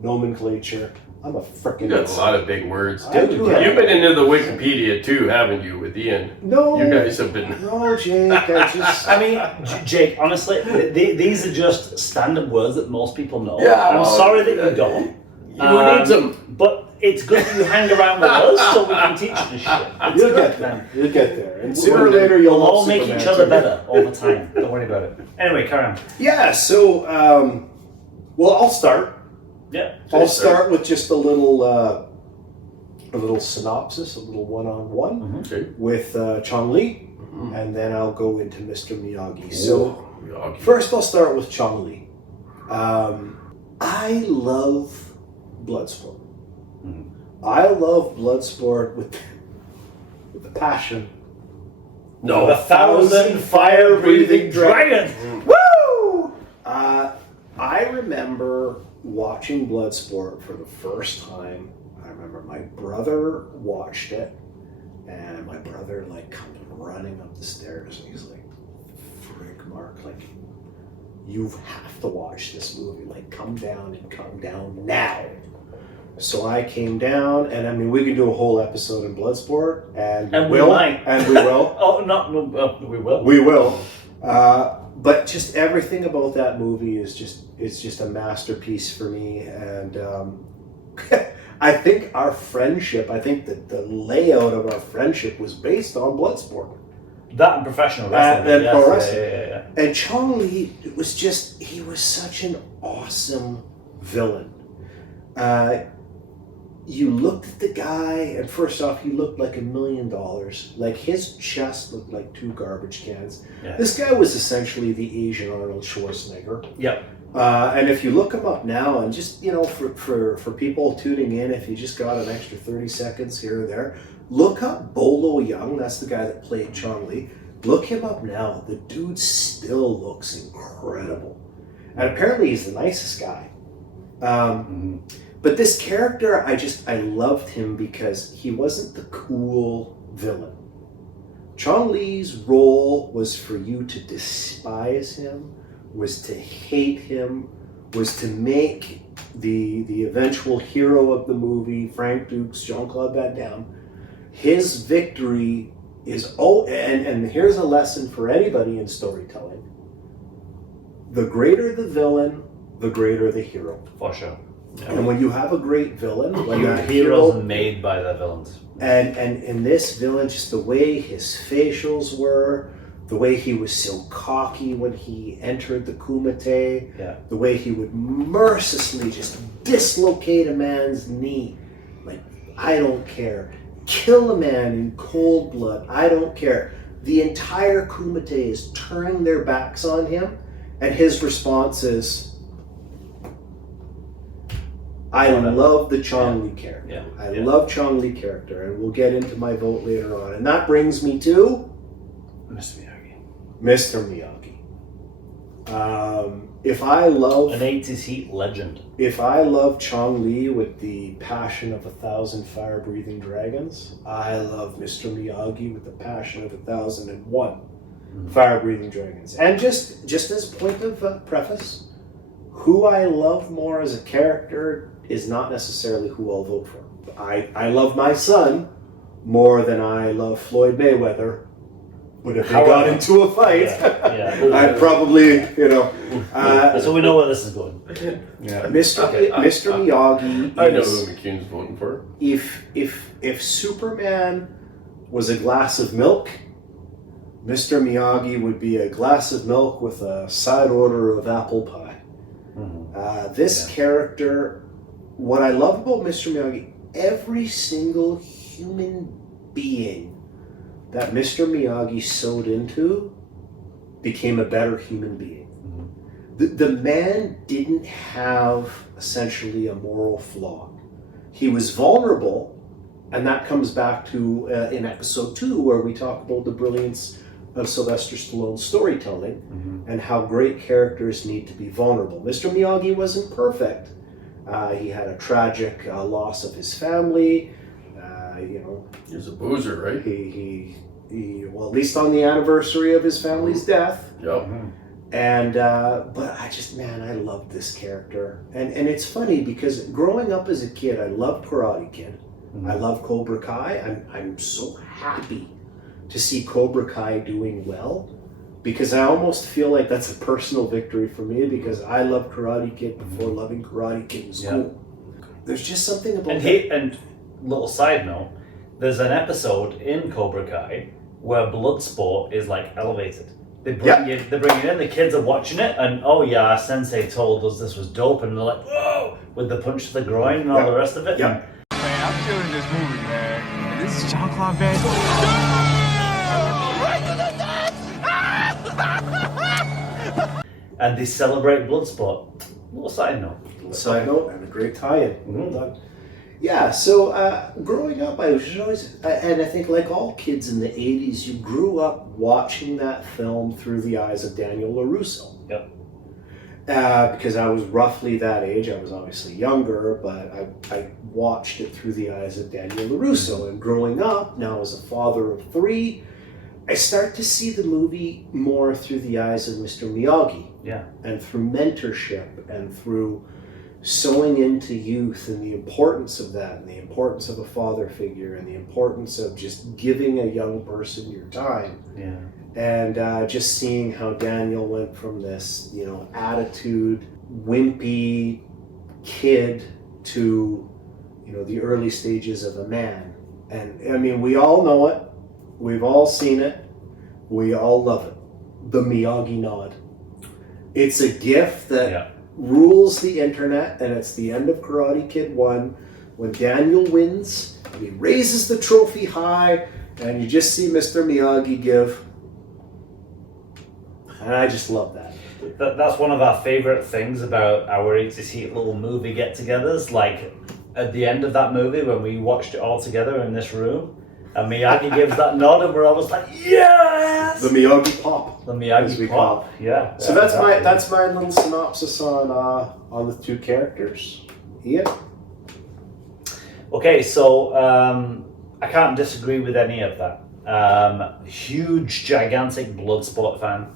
nomenclature. I'm a freaking. You got a lot of big words. I do have- You've been into the Wikipedia too, haven't you, with Ian? No. You guys have been. No, Jake. I mean, Jake, honestly, these are just standard words that most people know. Yeah, I'm well, sorry that you don't. Who needs them? But it's good that you hang around with us so we can teach you this shit. It's You'll good, get there. man. You'll get there. And sooner or later, you'll We'll all love make Superman each other too. better all the time. Don't worry about it. Anyway, carry on. Yeah. So, well, I'll start. Yeah. I'll start with just a little synopsis, a little one-on-one Okay. with Chong Li, and then I'll go into Mr. Miyagi. So, Miyagi. first I'll start with Chong Li. I love Bloodsport. I love Bloodsport with the passion. No. 1,000 fire-breathing dragons. Woo! I remember watching Bloodsport for the first time. I remember my brother watched it, and my brother like comes running up the stairs, and he's like, "Frick, Mark, like, you have to watch this movie. Like, come down now." So I came down, and I mean, we could do a whole episode in Bloodsport, and we might. and we will. Oh, no, we will. We will. But just everything about that movie is just a masterpiece for me. And I think our friendship, that the layout of our friendship was based on Bloodsport. That and professional wrestling. And pro wrestling. Yeah. And Chong Li, he was such an awesome villain. You looked at the guy, and first off, he looked like $1 million. Like, his chest looked like 2 garbage cans. Yeah. This guy was essentially the Asian Arnold Schwarzenegger. Yep. And if you look him up now, and just, for people tuning in, if you just got an extra 30 seconds here or there, look up Bolo Young. That's the guy that played Chong Li. Look him up now. The dude still looks incredible. And apparently he's the nicest guy. But this character, I loved him because he wasn't the cool villain. Chong Li's role was for you to despise him, was to hate him, was to make the eventual hero of the movie, Frank Dukes, Jean-Claude Van Damme, his victory is, and here's a lesson for anybody in storytelling. The greater the villain, the greater the hero. For sure. Yeah. And when you have a great villain, when that Heroes hero, made by the villains. and in this villain, just the way his facials were, the way he was so cocky when he entered the Kumite, the way he would mercilessly just dislocate a man's knee, like, I don't care. Kill a man in cold blood, I don't care. The entire Kumite is turning their backs on him, and his response is, I love the Chong Li character. Yeah. I love Chong Li character, and we'll get into my vote later on. And that brings me to Mr. Miyagi. Mr. Miyagi. If I love An 80s Heat legend. If I love Chong Li with the passion of 1,000 fire-breathing dragons, I love Mr. Miyagi with the passion of 1,001 fire-breathing dragons. And just as point of preface, who I love more as a character is not necessarily who I'll vote for. I love my son more than I love Floyd Mayweather. But if they got into a fight, I'd probably, so we know where this is going. Mr. Miyagi. I know who McCune's voting for. If Superman was a glass of milk, Mr. Miyagi would be a glass of milk with a side order of apple pie. This character, what I love about Mr. Miyagi, every single human being that Mr. Miyagi sewed into became a better human being. The man didn't have essentially a moral flaw. He was vulnerable, and that comes back to in episode 2 where we talk about the brilliance of Sylvester Stallone's storytelling and how great characters need to be vulnerable. Mr. Miyagi wasn't perfect. He had a tragic loss of his family. He was a boozer, right? He well, at least on the anniversary of his family's death. Yep. And but I just, man, I loved this character. And it's funny because growing up as a kid, I loved Karate Kid. I love Cobra Kai. I'm so happy to see Cobra Kai doing well, because I almost feel like that's a personal victory for me, because I loved Karate Kid before loving Karate Kid in school. There's just something about And little side note, there's an episode in Cobra Kai where Bloodsport is like elevated. They bring it in, the kids are watching it, and oh yeah, our sensei told us this was dope, and they're like, whoa, with the punch to the groin and all the rest of it. Man, I'm feeling this movie, man. And this is Jean-Claude Van And they celebrate Bloodsport. Little side note. Side note, and a great tie-in. Well done. Yeah, so growing up, I was always, and I think like all kids in the 80s, you grew up watching that film through the eyes of Daniel LaRusso. Yep. Because I was roughly that age. I was obviously younger, but I watched it through the eyes of Daniel LaRusso. And growing up, now as a father of 3, I start to see the movie more through the eyes of Mr. Miyagi. Yeah. And through mentorship and through sowing into youth and the importance of that, and the importance of a father figure, and the importance of just giving a young person your time. Yeah. And just seeing how Daniel went from this, you know, attitude, wimpy kid to, you know, the early stages of a man. And I mean, we all know it. We've all seen it. We all love it. The Miyagi nod. It's a gift that rules the internet, and it's the end of Karate Kid 1 when Daniel wins and he raises the trophy high, and you just see Mr. Miyagi give. And I just love that. That's one of our favorite things about our 80s Heat little movie get-togethers. Like at the end of that movie, when we watched it all together in this room, and Miyagi gives that nod, and we're almost like, yes! The Miyagi pop. The Miyagi pop. Yeah. So that's my little synopsis on the 2 characters. Ian? Okay, so I can't disagree with any of that. Huge, gigantic Bloodsport fan.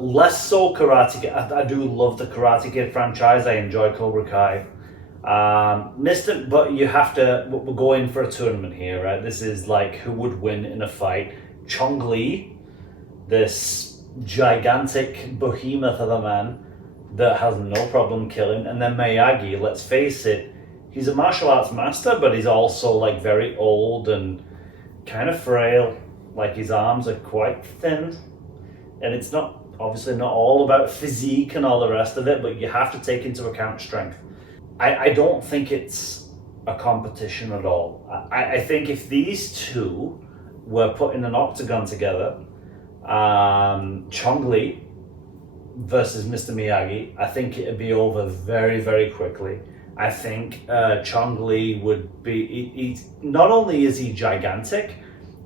Less so Karate Kid. I do love the Karate Kid franchise. I enjoy Cobra Kai. But you have to, we're going for a tournament here, right? This is like who would win in a fight. Chong, this gigantic behemoth of a man that has no problem killing, and then Miyagi, let's face it, he's a martial arts master, but he's also like very old and kind of frail. Like his arms are quite thin, and it's not, obviously not all about physique and all the rest of it, but you have to take into account strength. I don't think it's a competition at all. I think if these 2 were put in an octagon together, Chong versus Mr. Miyagi, I think it'd be over very, very quickly. I think Chong would be, not only is he gigantic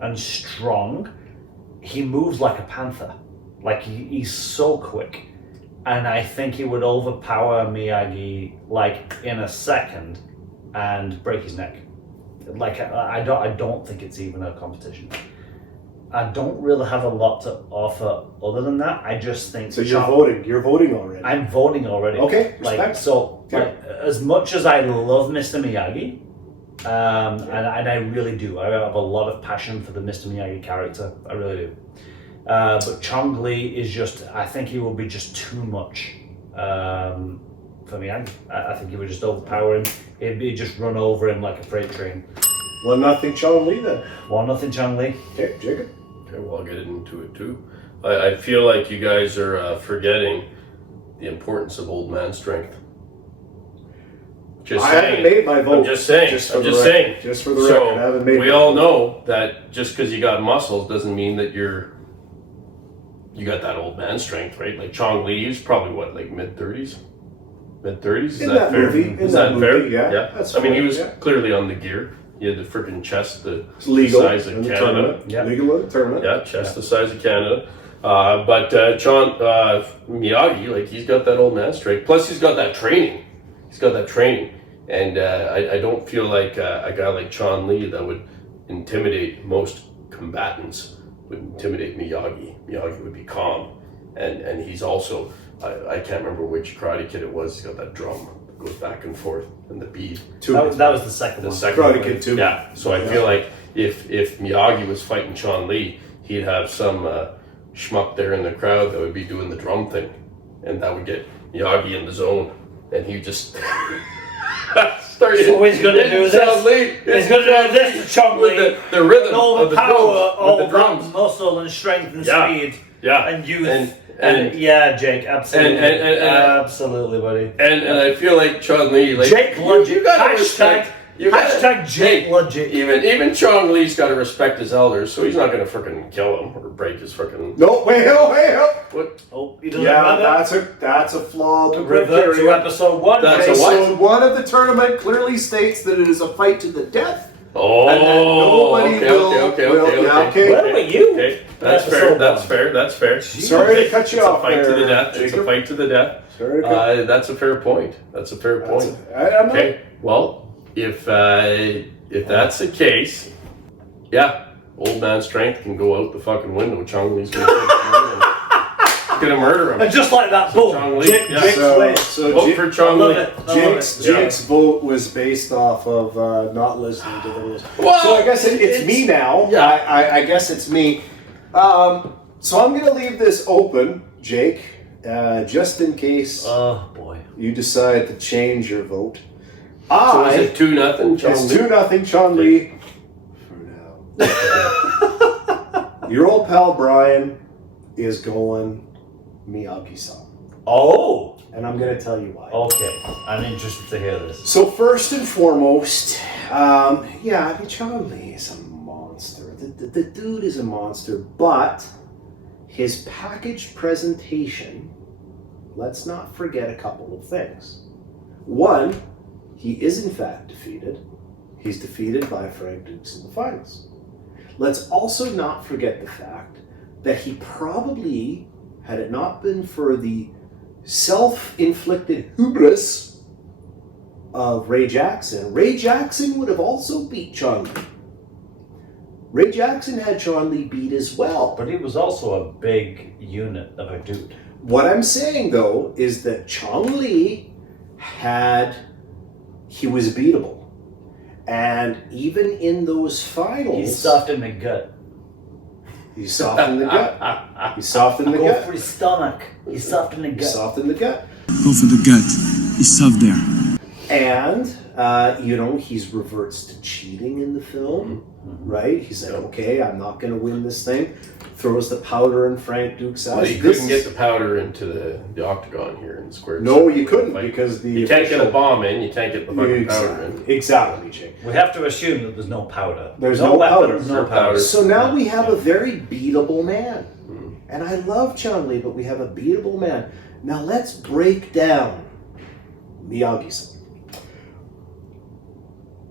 and strong, he moves like a panther. Like he's so quick. And I think he would overpower Miyagi like in a second and break his neck. Like I don't think it's even a competition. I don't really have a lot to offer other than that. I just think. So you're voting. You're voting already. I'm voting already. Okay. Like respect. so. Like, as much as I love Mr. Miyagi, and I really do. I have a lot of passion for the Mr. Miyagi character. I really do. But Chong is just, I think he will be just too much for Miyagi. I think he would just overpower him. He'd just run over him like a freight train. 1-0 Chong then. 1-0 Chong. Okay, Jacob? Okay, well, I'll get into it too. I feel like you guys are forgetting the importance of old man strength. I haven't made my vote. I'm just saying. Just for the record, I haven't made we all know that just because you got muscles doesn't mean that you got that old man strength, right? Like Chong Li is probably what, like mid-30s? Mid-30s? Is that fair? Is that fair? Yeah. That's I mean, he fine, was clearly on the gear. He had the freaking chest the legal size of in the Canada. tournament. Yeah. Legal in the tournament. Yeah, chest the size of Canada. But Miyagi, like he's got that old man strength. Plus he's got that training. And I don't feel like a guy like Chong Li that would intimidate most combatants would intimidate Miyagi. Miyagi would be calm. and he's also I can't remember which Karate Kid it was. He's got that drum that goes back and forth and the bead. That was the second one. Karate Kid 2. Yeah. So I feel like if Miyagi was fighting Chong-Li, he'd have some schmuck there in the crowd that would be doing the drum thing, and that would get Miyagi in the zone, and he just started. So he's going to do this. He's going to do this to Chong-Li. With the rhythm all of the the power, drums, all with the drums. muscle and strength and Yeah. speed. Yeah. And youth. And yeah, Jake, absolutely. and- absolutely, buddy. and I feel like Chong-Li, like Jake Logic. you gotta Hashtag, respect. You gotta, hashtag Jake hey, Logic. Even Chong-Li's got to respect his elders, so he's not gonna freaking kill him or break his freaking. No, wait up. What? Oh, he doesn't Yeah, remember? that's a flawed Revert to episode 1. That's Jake. a what? Episode 1 of the tournament clearly states that it is a fight to the death. Oh, And then nobody okay, will- okay. yeah, okay. Where were you? Okay, that's Episode fair. one. That's fair. Sorry to cut you It's off a fight there, to the death. It's a Jacob. fight to the death. Sorry to cut- That's a fair point. That's a fair point. I'm not- Okay. Well, if that's the case, yeah, old man strength can go out the fucking window. Chong-Li's gonna murder him. And just like that, boom. Chong-Li, Jake's yeah. way. So Vote Jake- for I love Chong-Li. it. I love it. Jake's vote was based off of not listening to the rules. Well, So I guess it's me now. Yeah. I guess it's me. So I'm going to leave this open, Jake, just in case Oh, boy. you decide to change your vote. So is it 2-0? It's Chong-Li? 2-0 Chong-Li for now. Your old pal Brian is going Miyagi-san. Oh, And I'm going to tell you why. okay. I'm interested to hear this. So first and foremost, yeah, I mean, Chong-Li is a monster. The dude is a monster, but his package presentation, let's not forget a couple of things. One, he is in fact defeated. He's defeated by Frank Dukes in the finals. Let's also not forget the fact that he probably, had it not been for the self-inflicted hubris of Ray Jackson would have also beat Chong-Li. Ray Jackson had Chong-Li beat as well. But he was also a big unit of a dude. What I'm saying, though, is that Chong-Li he was beatable. And even in those finals... He's soft in the gut. He's soft in the gut. He's soft in the Go gut. for his stomach. He's soft in the He's gut. soft in the gut. Go for the gut. It's soft there. And, he reverts to cheating in the film, right? He's like, okay, I'm not going to win this thing. Throws the powder in Frank Duke's eyes. Well, you couldn't get the powder into the octagon here in Square. No, you couldn't, because the you can't get a bomb in. You can't get the fucking powder in. Exactly, Jake. We have to assume that there's no powder. There's no powder. weapons, no powder. So now we have a very beatable man. And I love Chong-Li, but we have a beatable man. Now let's break down Miyagi-san.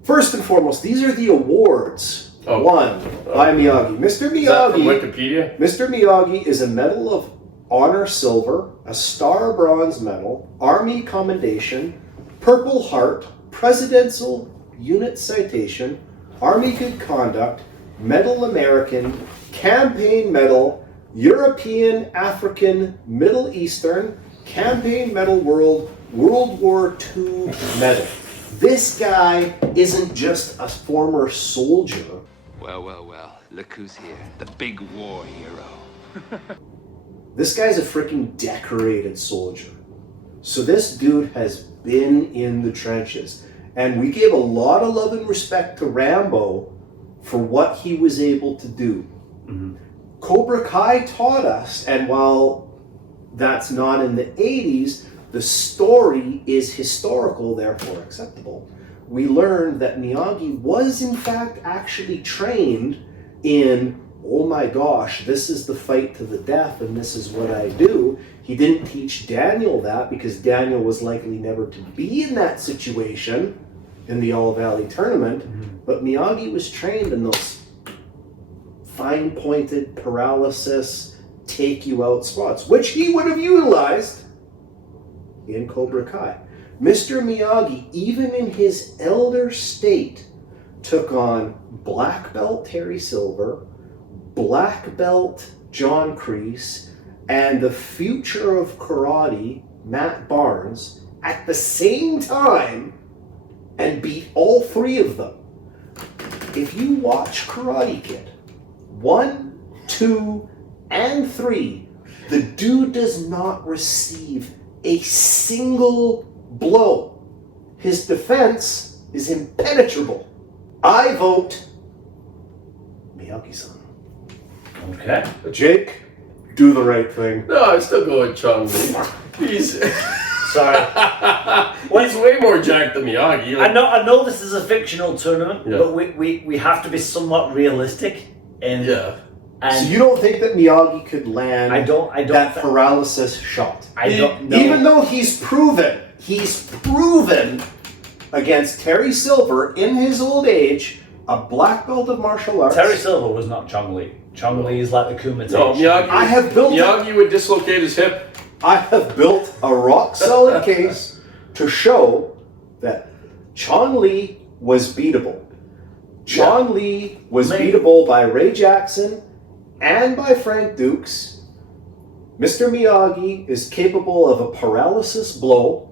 First and foremost, these are the awards won by Miyagi. Mr. Is that from Miyagi. Wikipedia? Mr. Miyagi is a Medal of Honor Silver, a Star Bronze Medal, Army Commendation, Purple Heart, Presidential Unit Citation, Army Good Conduct, Medal American, Campaign Medal, European, African, Middle Eastern, Campaign Medal World, World War II Medal. This guy isn't just a former soldier. Well, look who's here. The big war hero. This guy's a freaking decorated soldier. So this dude has been in the trenches. And we gave a lot of love and respect to Rambo for what he was able to do. Cobra Kai taught us, and while that's not in the 80s, the story is historical, therefore acceptable. We learned that Miyagi was in fact actually trained in, oh my gosh, this is the fight to the death and this is what I do. He didn't teach Daniel that because Daniel was likely never to be in that situation in the All Valley tournament, but Miyagi was trained in those fine-pointed paralysis, take-you-out spots, which he would have utilized in Cobra Kai. Mr. Miyagi, even in his elder state, took on black belt Terry Silver, black belt John Kreese, and the future of karate, Matt Barnes, at the same time and beat all three of them. If you watch Karate Kid 1, 2, and 3, the dude does not receive a single blow. His defense is impenetrable. I vote Miyagi-san. Okay. Jake, do the right thing. No, I still go with Chong. He's Sorry. he's way more jacked than Miyagi. I know this is a fictional tournament, Yeah. but we have to be somewhat realistic. And Yeah. and So you don't think that Miyagi could land I don't that thi- paralysis shot? I don't know. Even though he's proven against Terry Silver in his old age, a black belt of martial arts. Terry Silver was not Chong Li. Chong Li is like the Kumite. No, Miyagi. I have built Miyagi would dislocate his hip. I have built a rock solid case to show that Chong Li was beatable. Chong Li was beatable by Ray Jackson and by Frank Dukes. Mr. Miyagi is capable of a paralysis blow,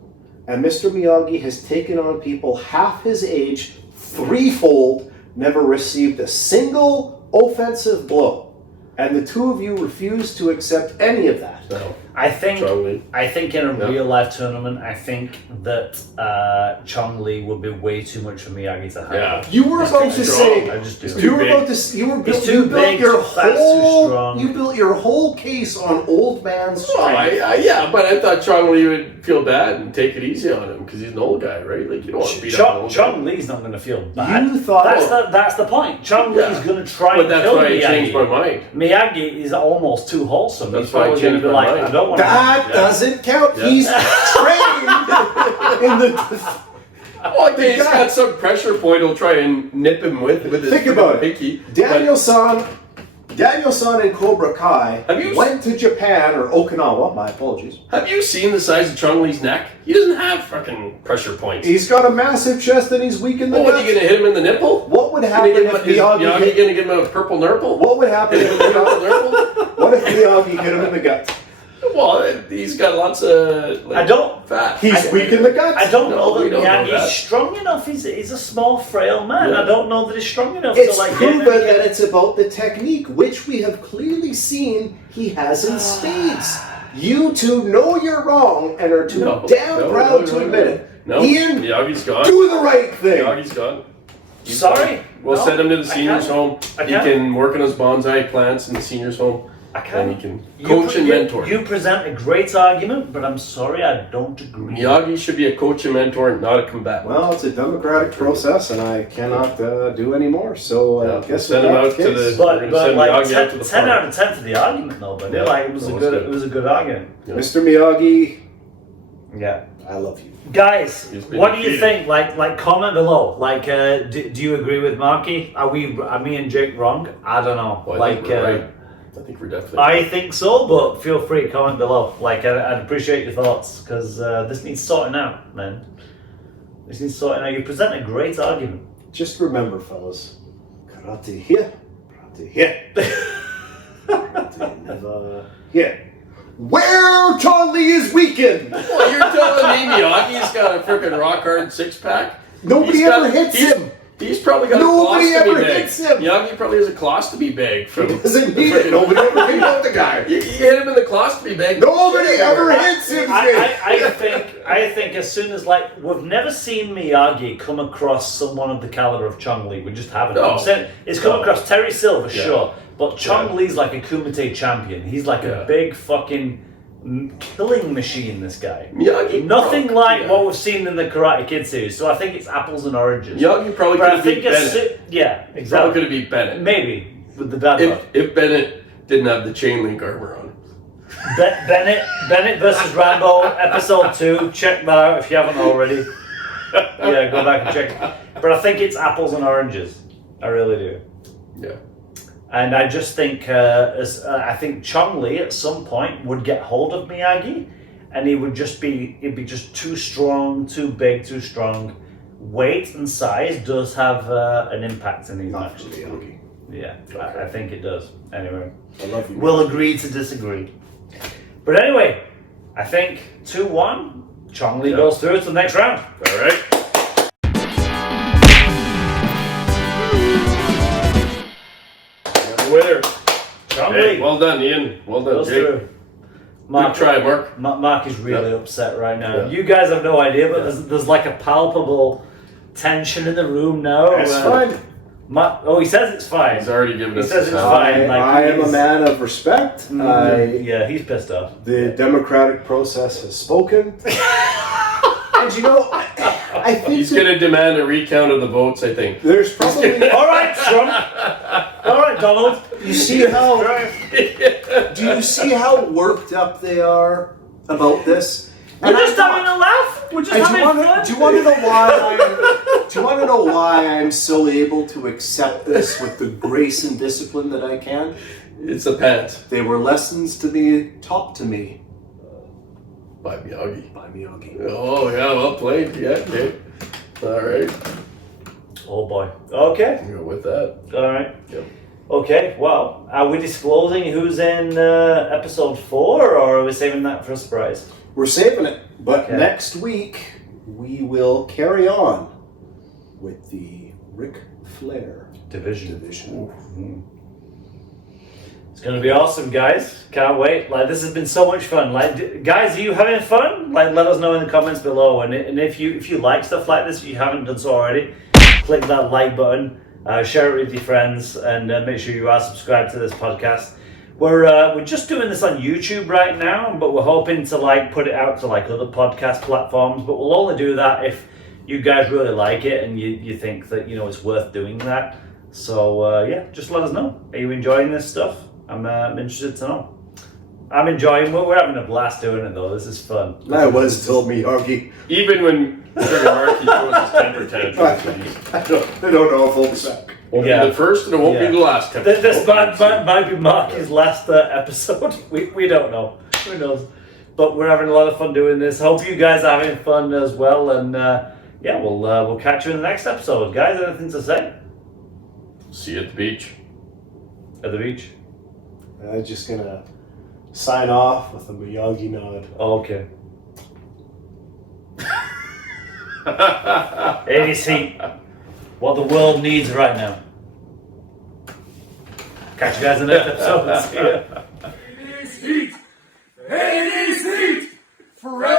and Mr. Miyagi has taken on people half his age, threefold, never received a single offensive blow. And the two of you refuse to accept any of that. No. I think Chong Li. in a real life tournament, I think that Chong Li would be way too much for Miyagi to handle. Yeah. You were about to say I just do. you were big. about to you were He's you too built big, your that's too whole strong. you built your whole case on old man's Oh, strength. yeah, but I thought Chong Li would feel bad and take it easy on him because he's an old guy, right? Like you don't want to beat up an old Chong guy. Li's not going to feel bad. You thought that's the point. Chong Li's going to try But and that's kill why I Miyagi. changed my mind. Miyagi is almost too wholesome. That's He's why I probably going to changed be my like, mind. I don't want that to. doesn't count. Yeah. He's trained in the. Oh, okay, he's got some pressure point he'll try and nip him with his Think about it. pinky. Daniel-san and Cobra Kai Have you- went to Japan or Okinawa. My apologies. Have you seen the size of Chong Li's neck? He doesn't have fucking pressure points. He's got a massive chest and he's weak in the Oh, what, gut. are you going to hit him in the nipple? What would Is happen if Miyagi Miyagi hit? going to give him a purple nurple? What would happen Hit if him with a purple Miyagi? nurple? What if Miyagi hit him in the gut? Well, he's got lots of I don't. fat. He's weak in the gut. I don't No, know we that don't know Miyagi's that. strong enough. He's a small, frail man. Yeah. I don't know that he's strong enough It's to like proven hit him. that it's about the technique, which we have clearly seen he has in spades. You two know you're wrong and are too damn proud to admit it. No, Ian, Miyagi's gone. do the right thing. Miyagi's gone. He's Sorry. gone. We'll No, send him to the I seniors can't. home. I He can't. can work on his bonsai plants in the seniors home. I can't. And he can coach and mentor. You present a great argument, but I'm sorry, I don't agree. Miyagi should be a coach and mentor, not a combatant. Well, it's a democratic process, and I cannot do any more. So I guess send with him that out to case- the- But, We're gonna but send like Miyagi out 10, to the 10 farm. out of 10 for the argument, though. But Yeah, like it was that a was good, good. it was a good argument. Yeah. Mr. Miyagi, Yeah. I love you. Guys, He's been what do you defeated. think? Like, comment below. Like, do you agree with Marky? Are me and Jake wrong? I don't know. Well, I think we're right. I think we're definitely I think so, but feel free to comment below. Like, I'd appreciate your thoughts because this needs sorting out, man. This needs sorting out. You present a great argument. Just remember, fellas, karate here, karate here. Karate never here. Where Chong Li is weakened. Well, you're telling me Miyagi's got a freaking rock hard six pack? Nobody ever hits him. He's probably got Nobody a ever colostomy bag. hits him. Miyagi probably has a colostomy bag. From He doesn't need it. Nobody ever beat out the guy. You hit him in the colostomy bag. Nobody ever hits him. I think as soon as like we've never seen Miyagi come across someone of the caliber of Chong Li. We just haven't. No. I'm saying it's come No. across Terry Silver, Yeah. sure, but Chong Yeah. Li's like a Kumite champion. He's like Yeah. a big fucking killing machine. This guy. Miyagi. Nothing like yeah. what we've seen in the Karate Kid series. So I think it's apples and oranges. Miyagi probably But could I have beat think Bennett. yeah, Probably exactly. could have beat Bennett. Maybe with the dad. If Bennett didn't have the chain link armor on. Bennett versus Rambo, episode 2. Check that out if you haven't already. Yeah, go back and check it. But I think it's apples and oranges. I really do. Yeah. And I just think, I think Chong Li at some point would get hold of Miyagi, and he'd be just too strong, too big, too strong. Weight and size does have an impact in these Not for matches. Miyagi. Yeah, I think it does. Anyway, I love you. we'll agree to disagree. But anyway, I think 2-1. Chong Li goes through to the next round. All right. The winner. Chong Hey, Li well done, Ian. Well done, goes Jake. through. Good try, Mark. Mark is really upset right now. Yeah. You guys have no idea, but there's like a palpable tension in the room now. It's fine. He says it's fine. He's already given us He says his it's hand. fine. Like, I am a he's- man of respect. Yeah, he's pissed off. The democratic process has spoken. And you know, I think He's going to demand a recount of the votes, I think. there's probably. All right, Trump. All right, Donald. You see how? Do you see how worked up they are about this? We're just having a laugh. We're just having fun. Do you want to know why? Do you want to know why I'm so able to accept this with the grace and discipline that I can? It's a pant. They were lessons to be taught to me By Miyagi. by Miyagi. Oh, yeah, well played. Yeah, okay. All right. Oh boy. Okay. Go with that. All right. Yep. Okay. Well, are we disclosing who's in episode 4, or are we saving that for a surprise? We're saving it, but Okay. next week we will carry on with the Ric Flair Division. Division. It's gonna be awesome, guys. Can't wait. Like, this has been so much fun. Like, guys, are you having fun? Like, let us know in the comments below. And if you like stuff like this, if you haven't done so already, click that like button, share it with your friends, and make sure you are subscribed to this podcast. We're just doing this on YouTube right now, but we're hoping to like put it out to like other podcast platforms. But we'll only do that if you guys really like it and you think that it's worth doing that. So yeah, just let us know. Are you enjoying this stuff? I'm interested to know. I'm enjoying. We're having a blast doing it though. This is fun. I was told Miyagi. Even when Marky throws his temper tantrums, I don't know if I'll be back. won't Yeah. be the first and it won't Yeah. be the last temper This tantrum. might be Marky's last episode. We don't know. Who knows? But we're having a lot of fun doing this. Hope you guys are having fun as well. And yeah, we'll catch you in the next episode. Guys, anything to say? See you at the beach. At the beach? I'm just gonna sign off with a Miyagi nod. Oh, okay. 80 feet. What the world needs right now. Catch you guys in the next episode. See ya. 80 feet! 80 feet! Forever!